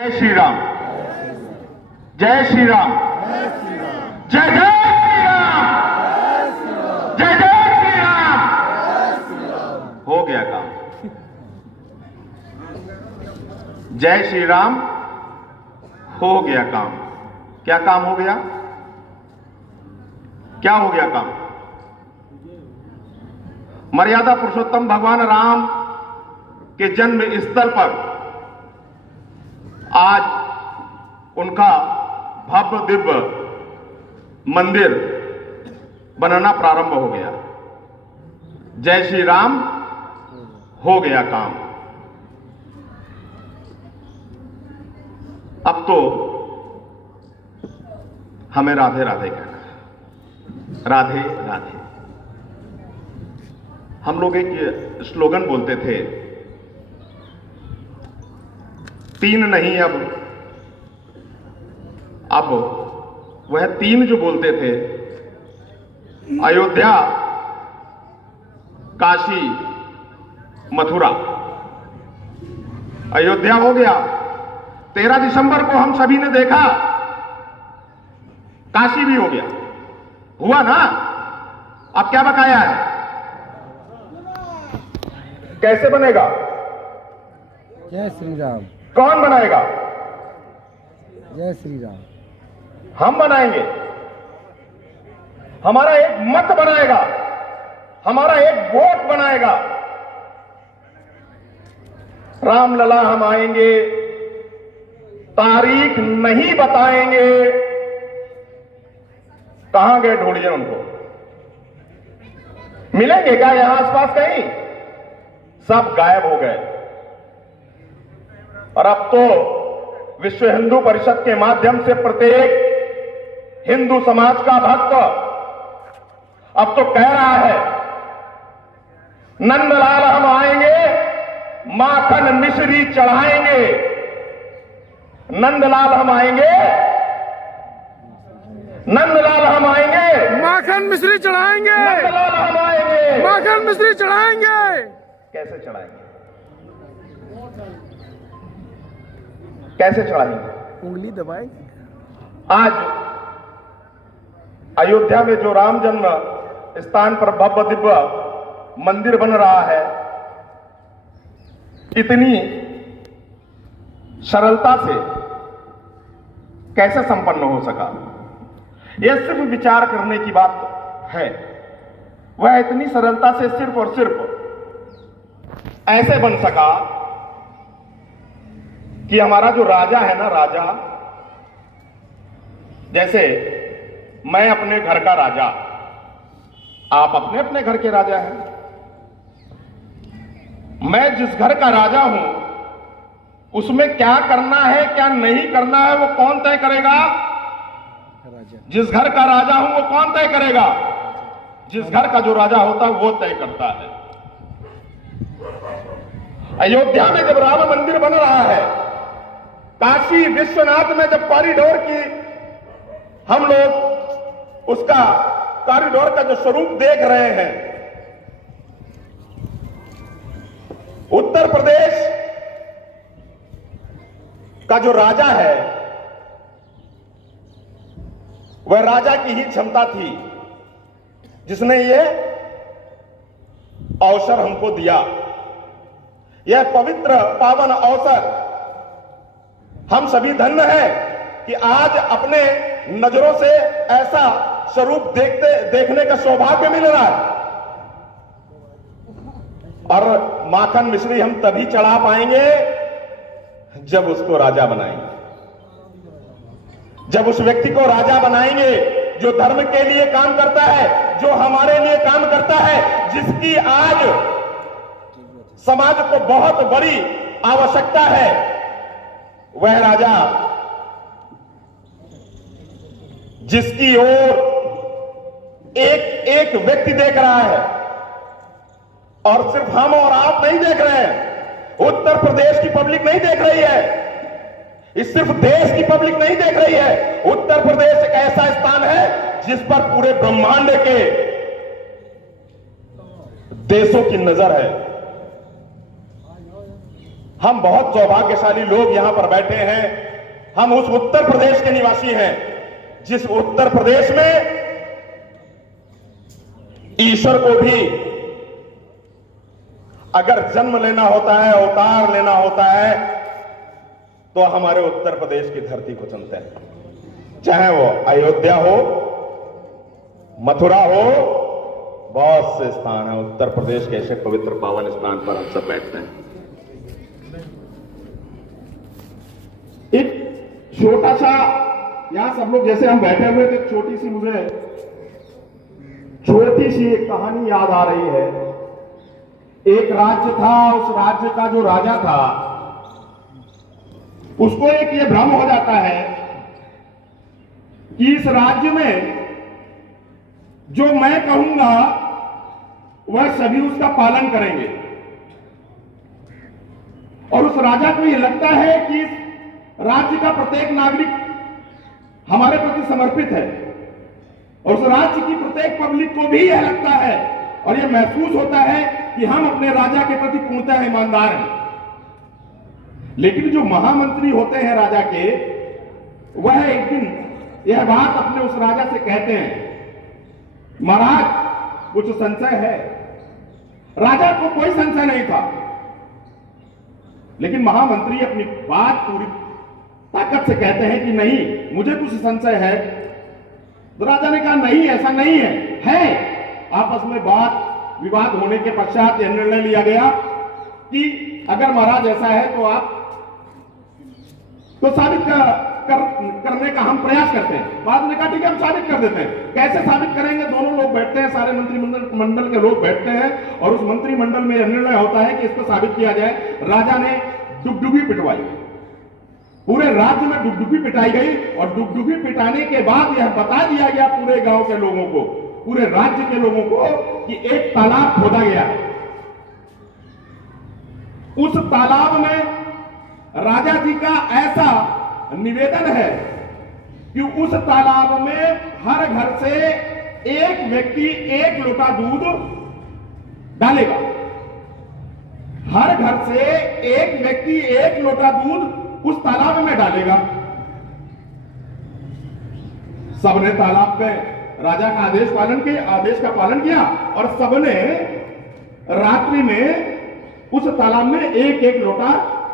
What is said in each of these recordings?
जय श्री राम, जय श्री राम, जय जय श्री राम, जय जय श्री राम। हो गया काम। जय श्री राम, हो गया काम। क्या काम हो गया? क्या हो गया काम? मर्यादा पुरुषोत्तम भगवान राम के जन्म स्थल पर आज उनका भव्य दिव्य मंदिर बनना प्रारंभ हो गया। जय श्री राम, हो गया काम। अब तो हमें राधे राधे कहना है। राधे राधे। हम लोग एक स्लोगन बोलते थे, तीन नहीं, अब वह तीन जो बोलते थे, अयोध्या, काशी, मथुरा। अयोध्या हो गया, 13 दिसंबर को हम सभी ने देखा। काशी भी हो गया, हुआ ना? अब क्या बकाया है? कैसे बनेगा? जय श्री राम। कौन बनाएगा? जय श्री राम। हम बनाएंगे। हमारा एक मत बनाएगा, हमारा एक वोट बनाएगा। रामलला हम आएंगे, तारीख नहीं बताएंगे। कहां गए ढूंढिए उनको? मिलेंगे क्या यहां आसपास कहीं? सब गायब हो गए। और अब तो विश्व हिंदू परिषद के माध्यम से प्रत्येक हिंदू समाज का भक्त अब तो कह रहा है, नंदलाल हम आएंगे, माखन मिश्री चढ़ाएंगे। नंदलाल हम आएंगे, नंदलाल हम आएंगे, माखन मिश्री चढ़ाएंगे। नंदलाल हम आएंगे, माखन मिश्री चढ़ाएंगे। कैसे चढ़ाएंगे? कैसे चढ़ाएंगे? उंगली दबाएंगे। आज अयोध्या में जो राम जन्म स्थान पर भव्य दिव्य मंदिर बन रहा है, इतनी सरलता से कैसे संपन्न हो सका? यह सिर्फ विचार करने की बात है। वह इतनी सरलता से सिर्फ और सिर्फ ऐसे बन सका कि हमारा जो राजा है ना, राजा, जैसे मैं अपने घर का राजा, आप अपने अपने घर के राजा हैं। मैं जिस घर का राजा हूं, उसमें क्या करना है क्या नहीं करना है वो कौन तय करेगा? जिस घर का राजा हूं वो कौन तय करेगा? जिस घर का जो राजा होता है वो तय करता है। अयोध्या में जब राम मंदिर बन रहा है, काशी विश्वनाथ में जब कॉरिडोर की हम लोग उसका कॉरिडोर का जो स्वरूप देख रहे हैं, उत्तर प्रदेश का जो राजा है, वह राजा की ही क्षमता थी जिसने ये अवसर हमको दिया। यह पवित्र पावन अवसर हम सभी धन्य हैं कि आज अपने नजरों से ऐसा स्वरूप देखने का सौभाग्य मिल रहा है। और माखन मिश्री हम तभी चढ़ा पाएंगे जब उसको राजा बनाएंगे, जब उस व्यक्ति को राजा बनाएंगे जो धर्म के लिए काम करता है, जो हमारे लिए काम करता है, जिसकी आज समाज को बहुत बड़ी आवश्यकता है। वह राजा जिसकी ओर एक एक व्यक्ति देख रहा है, और सिर्फ हम और आप नहीं देख रहे हैं, उत्तर प्रदेश की पब्लिक नहीं देख रही है, इस सिर्फ देश की पब्लिक नहीं देख रही है। उत्तर प्रदेश एक ऐसा स्थान है जिस पर पूरे ब्रह्मांड के देशों की नजर है। हम बहुत सौभाग्यशाली लोग यहां पर बैठे हैं। हम उस उत्तर प्रदेश के निवासी हैं जिस उत्तर प्रदेश में ईश्वर को भी अगर जन्म लेना होता है, अवतार लेना होता है, तो हमारे उत्तर प्रदेश की धरती को चुनते हैं। चाहे वो अयोध्या हो, मथुरा हो, बहुत से स्थान है उत्तर प्रदेश के ऐसे पवित्र पावन स्थान पर हम सब बैठते हैं। एक छोटा सा यहां सब लोग जैसे हम बैठे हुए थे, छोटी सी एक कहानी याद आ रही है। एक राज्य था, उस राज्य का जो राजा था उसको एक ये भ्रम हो जाता है कि इस राज्य में जो मैं कहूंगा वह सभी उसका पालन करेंगे, और उस राजा को यह लगता है कि इस राज्य का प्रत्येक नागरिक हमारे प्रति समर्पित है, और उस राज्य की प्रत्येक पब्लिक को भी यह लगता है और यह महसूस होता है कि हम अपने राजा के प्रति पूर्णतः ईमानदार हैं। लेकिन जो महामंत्री होते हैं राजा के, वह एक दिन यह बात अपने उस राजा से कहते हैं, महाराज कुछ संशय है। राजा को कोई संशय नहीं था, लेकिन महामंत्री अपनी बात पूरी ताकत से कहते हैं कि नहीं, मुझे कुछ संशय है। तो राजा ने कहा नहीं, ऐसा नहीं है। आपस में बात विवाद होने के पश्चात यह निर्णय लिया गया कि अगर महाराज ऐसा है तो आप तो साबित करने का हम प्रयास करते हैं। बाद में कहा ठीक है, हम साबित कर देते हैं। कैसे साबित करेंगे? दोनों लोग बैठते हैं, सारे मंत्रिमंडल के लोग बैठते हैं, और उस मंत्रिमंडल में यह निर्णय होता है कि इसको साबित किया जाए। राजा ने डुगडुगी पिटवाई, पूरे राज्य में डुगडुगी पिटाई गई, और डुगडुगी पिटाने के बाद यह बता दिया गया पूरे गांव के लोगों को, पूरे राज्य के लोगों को, कि एक तालाब खोदा गया। उस तालाब में राजा जी का ऐसा निवेदन है कि उस तालाब में हर घर से एक व्यक्ति 1 लोटा दूध डालेगा। हर घर से एक व्यक्ति 1 लोटा दूध उस तालाब में डालेगा। सबने तालाब पे राजा का आदेश का पालन किया, और सबने रात्रि में उस तालाब में 1-1 लोटा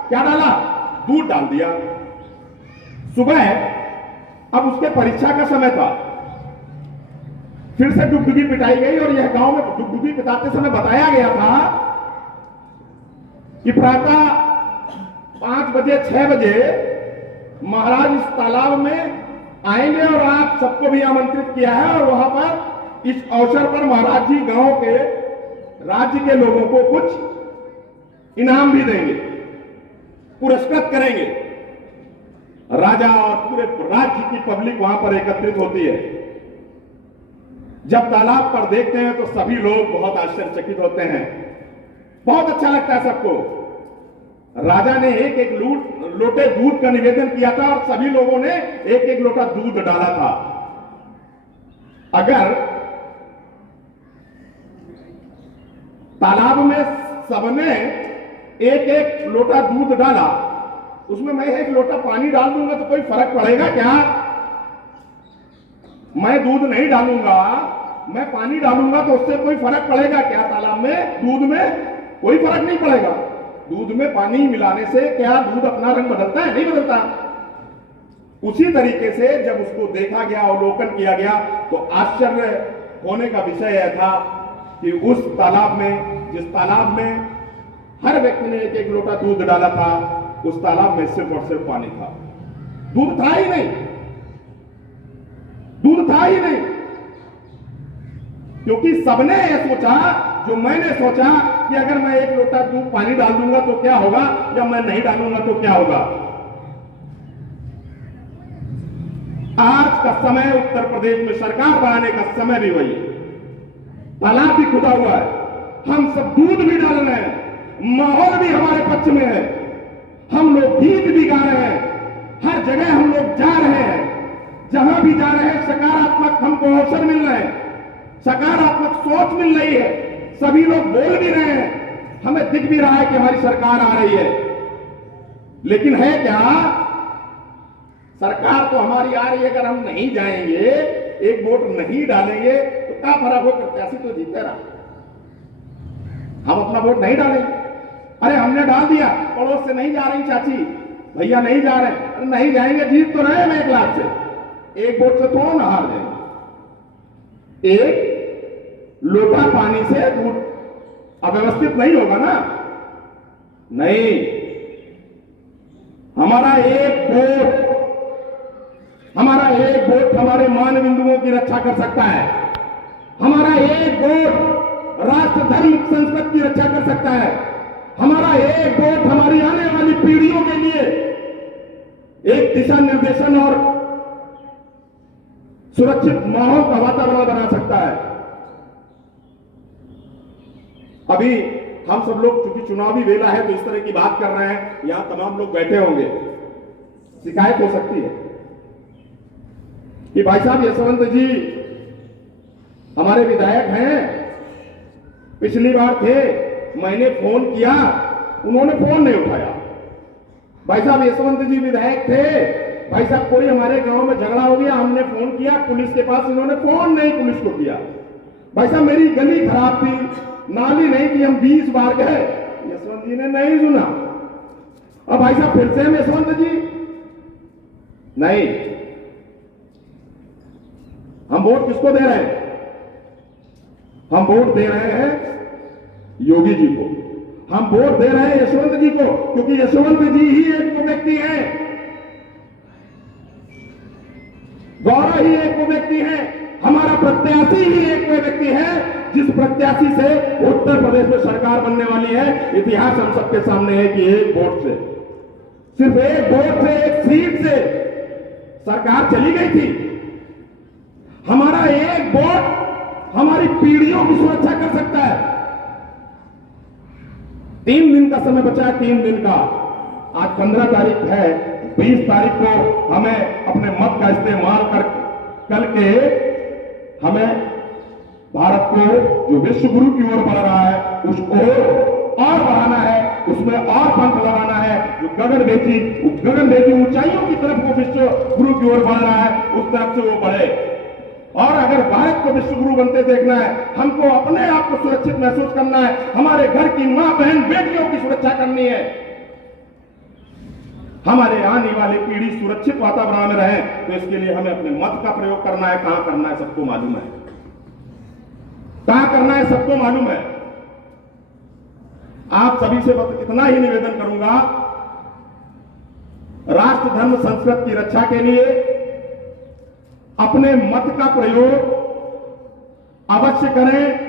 क्या डाला? दूध डाल दिया। सुबह अब उसके परीक्षा का समय था, फिर से डुगडुगी पिटाई गई, और यह गांव में डुगडुगी पिटाते समय बताया गया था कि प्रातः 5 बजे 6 बजे महाराज इस तालाब में आएंगे, और आप सबको भी आमंत्रित किया है, और वहां पर इस अवसर पर महाराज जी गांव के राज्य के लोगों को कुछ इनाम भी देंगे, पुरस्कृत करेंगे। राजा और पूरे राज्य की पब्लिक वहां पर एकत्रित होती है। जब तालाब पर देखते हैं तो सभी लोग बहुत आश्चर्यचकित होते हैं, बहुत अच्छा लगता है सबको। राजा ने 1-1 लोटे दूध का निवेदन किया था, और सभी लोगों ने 1-1 लोटा दूध डाला था। अगर तालाब में सबने 1-1 लोटा दूध डाला, उसमें मैं 1 लोटा पानी डाल दूंगा तो कोई फर्क पड़ेगा क्या? मैं दूध नहीं डालूंगा, मैं पानी डालूंगा तो उससे कोई फर्क पड़ेगा क्या? तालाब में दूध में कोई फर्क नहीं पड़ेगा। दूध में पानी मिलाने से क्या दूध अपना रंग बदलता है? नहीं बदलता। उसी तरीके से जब उसको देखा गया, अवलोकन किया गया, तो आश्चर्य होने का विषय यह था कि उस तालाब में, जिस तालाब में हर व्यक्ति ने 1-1 लोटा दूध डाला था, उस तालाब में सिर्फ और सिर्फ पानी था, दूध था ही नहीं, दूध था ही नहीं। क्योंकि सबने यह सोचा, जो मैंने सोचा, कि अगर मैं 1 लोटा दूध पानी डाल दूंगा तो क्या होगा, या मैं नहीं डालूंगा तो क्या होगा। आज का समय उत्तर प्रदेश में सरकार बनाने का समय भी वही है। तालाब भी खुदा हुआ है, हम सब दूध भी डाल रहे हैं, माहौल भी हमारे पक्ष में है, हम लोग गीत भी गा रहे हैं, हर जगह हम लोग जा रहे हैं, जहां भी जा रहे हैं सकारात्मक हमको अवसर मिल रहे हैं, सकारात्मक सोच मिल रही है, सभी लोग बोल भी रहे हैं, हमें दिख भी रहा है कि हमारी सरकार आ रही है। लेकिन है क्या, सरकार तो हमारी आ रही है, अगर हम नहीं जाएंगे, एक वोट नहीं डालेंगे तो क्या फर्क हो, प्रत्याशी तो जीते रहा, हम अपना वोट नहीं डालेंगे। अरे हमने डाल दिया, पड़ोस से नहीं जा रही चाची भैया नहीं जा रहे, अरे नहीं जाएंगे, जीत तो रहे हैं 1 लाख से, एक वोट से तो ना हार जाएंगे। एक लोटा पानी से दूध अव्यवस्थित नहीं होगा ना, नहीं, हमारा एक वोट हमारे मान बिंदुओं की रक्षा कर सकता है, हमारा एक वोट राष्ट्र धर्म संस्कृति की रक्षा कर सकता है, हमारा एक वोट हमारी आने वाली पीढ़ियों के लिए एक दिशा निर्देशन और सुरक्षित माहौल का वातावरण बना सकता है। अभी हम सब लोग चूंकि चुनावी वेला है तो इस तरह की बात कर रहे हैं, यहां तमाम लोग बैठे होंगे, शिकायत हो सकती है कि भाई साहब यशवंत जी हमारे विधायक हैं, पिछली बार थे, मैंने फोन किया, उन्होंने फोन नहीं उठाया। भाई साहब यशवंत जी विधायक थे, भाई साहब कोई हमारे गांव में झगड़ा हो गया, हमने फोन किया पुलिस के पास, इन्होंने फोन नहीं पुलिस को किया। भाई साहब मेरी गली खराब थी, नाली नहीं थी, हम 20 बार गए, यशवंत जी ने नहीं सुना। अब भाई साहब फिर से हम यशवंत जी नहीं, हम वोट किसको दे रहे हैं, हम वोट दे रहे हैं योगी जी को, हम वोट दे रहे हैं यशवंत जी को, क्योंकि यशवंत जी ही एक वो व्यक्ति है, गौरव ही एक वो व्यक्ति है, हमारा प्रत्याशी ही एक वो व्यक्ति है जिस प्रत्याशी से उत्तर प्रदेश में सरकार बनने वाली है। इतिहास हम सबके सामने है कि एक वोट से, सिर्फ एक वोट से, एक सीट से सरकार चली गई थी। हमारा एक वोट हमारी पीढ़ियों की सुरक्षा कर सकता है। 3 दिन का समय बचा है, 3 दिन का, आज 15 तारीख है, 20 तारीख को हमें अपने मत का इस्तेमाल करके हमें भारत को जो विश्व गुरु की ओर बढ़ रहा है उस ओर और बढ़ाना है, उसमें और पंख लगाना है, जो गगनभेदी ऊंचाइयों की तरफ वो विश्व गुरु की ओर बढ़ रहा है उस तरफ से वो बढ़े। और अगर भारत को विश्व गुरु बनते देखना है, हमको अपने आप को सुरक्षित महसूस करना है, हमारे घर की मां बहन बेटियों की सुरक्षा करनी है, हमारे आने वाली पीढ़ी सुरक्षित वातावरण में रहे, तो इसके लिए हमें अपने मत का प्रयोग करना है। कहां करना है सबको मालूम है, कहां करना है सबको मालूम है। आप सभी से बस इतना ही निवेदन करूंगा, राष्ट्र धर्म संस्कृति की रक्षा के लिए अपने मत का प्रयोग अवश्य करें।